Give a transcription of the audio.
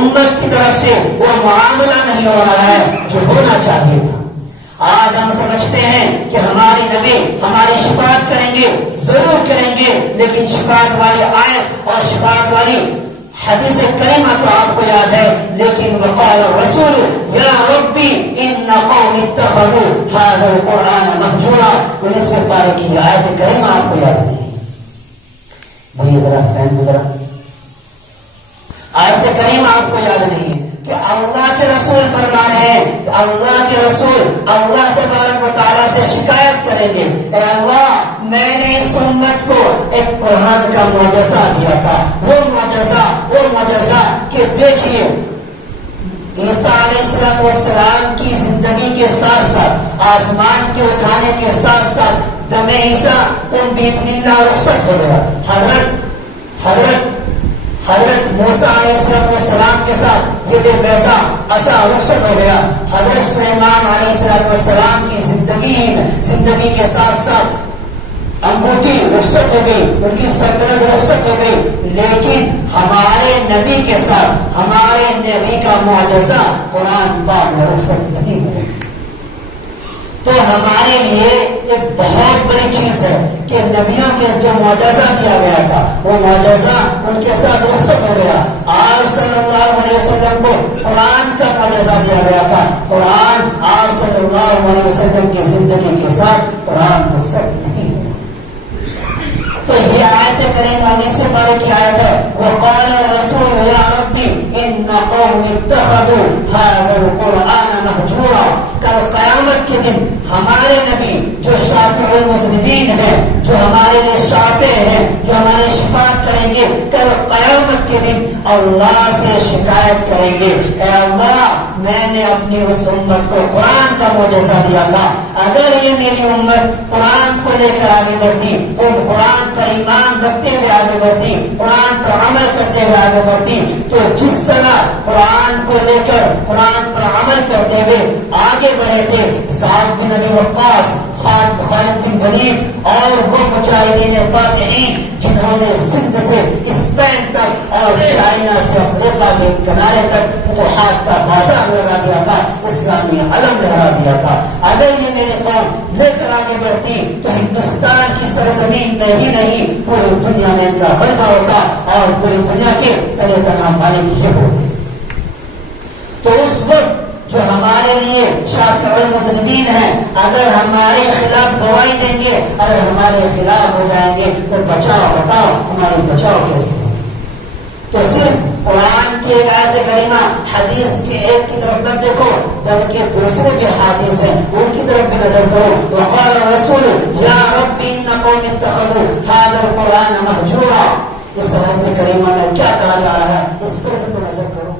امت کی طرف سے وہ معاملہ نہیں ہو رہا ہے جو ہونا چاہیے تھا۔ آج ہم سمجھتے ہیں کہ ہمارے نبی ہماری شفاعت کریں گے، ضرور کریں گے، لیکن شفاعت والی آیت اور شفاعت والی حدیث کریمہ تو آپ کو یاد ہے، لیکن وقال الرسول یا ربی ان قوم اتخذوا هذا القرآن مهجورا، 19 پارے کی آیت کریمہ آپ کو یاد نہیں؟ بولیے ذرا فین کو ذرا، آیت کریمہ آپ کو یاد نہیں ہے کہ اللہ کے رسول فرما رہے ہیں کہ اللہ کے رسول اللہ تبارک و تعالیٰ سے شکایت کریں گے، اے اللہ میں نے اس امت کو ایک قرآن کا معجزہ دیا تھا، وہ معجزہ کہ دیکھیے عیسیٰ علیہ السلام کی زندگی کے ساتھ ساتھ آسمان کے اٹھانے کے ساتھ ساتھ دم عیسیٰ قم بإذن اللہ رخصت ہو گیا۔ حضرت موسیٰ علیہ السلام کے ساتھ یہ بیضا عصا رخصت ہو گیا۔ حضرت سلیمان علیہ السلام کی زندگی کے ساتھ ساتھ انگوٹھی رخصت ہو گئی، ان کی سلطنت رخصت ہو گئی، لیکن ہمارے نبی کے ساتھ ہمارے نبی کا معجزہ قرآن پاک میں رخصت نہیں ہو گئی۔ تو ہمارے لیے ایک بہت بڑی چیز ہے کہ نبیوں کے جو معجزہ دیا گیا تھا وہ معجزہ ان کے ساتھ رخصت ہو گیا۔ آپ صلی اللہ علیہ وسلم کو قرآن کا معجزہ دیا گیا تھا، قرآن آپ صلی اللہ علیہ وسلم کی زندگی کے ساتھ قرآن رخصت نہیں ہوا۔ تو یہ آیت کریمہ 19 پارے کی آیت ہے، وقال الرسول یا ربی ان قوم اتخذوا هذا القرآن مهجورا۔ کل قیامت کے دن ہمارے نبی جو شافع المذنبین ہیں، جو ہمارے لیے شافع ہیں، جو ہمارے شفاعت کریں گے، کل قیامت کے دن اللہ سے شکایت کریں گے، اے اللہ میں نے اپنی اس امت کو قرآن کا معجزہ دیا تھا، اگر یہ میری امت قرآن کو لے کر آگے بڑھتی، اور قرآن پر ایمان رکھتے ہوئے آگے بڑھتی، قرآن پر عمل کرتے ہوئے آگے بڑھتی، تو جس طرح قرآن کو لے کر قرآن پر عمل کرتے ہوئے آگے بڑھے تھے سعد بن ابی وقاص، خالد بن ولید اور وہ مجاہدین فاتحین جنہوں نے سندھ سے اسپین تک اور چائنا سے افریقہ کے کنارے تک فتوحات کا بازار لگا دیا تھا، اسلامی علم لہرا دیا تھا، اگر یہ میری قوم لے کر آگے بڑھتی تو ہندوستان کی سرزمین میں ہی نہیں پوری دنیا میں ان کا غلبہ ہوتا اور پوری دنیا کے تلے تنہا پانے کی یہ ہوتی۔ تو اس وقت جو ہمارے لیے شافع المذنبین ہیں اگر ہمارے خلاف گواہی دیں گے، اگر ہمارے خلاف ہو جائیں گے تو بتاؤ ہماری بچاؤ کیسے ہو؟ تو صرف قرآن کی آیت کریمہ حدیث کی ایک کی طرف مت دیکھو بلکہ دوسرے بھی حدیث ہیں ان کی طرف بھی نظر کرو۔ وقال الرسول یا رب ان قوم اتخذوا هذا القرآن مهجورا، اس آیت کریمہ میں کیا کہا جا رہا ہے اس پر بھی تو نظر کرو۔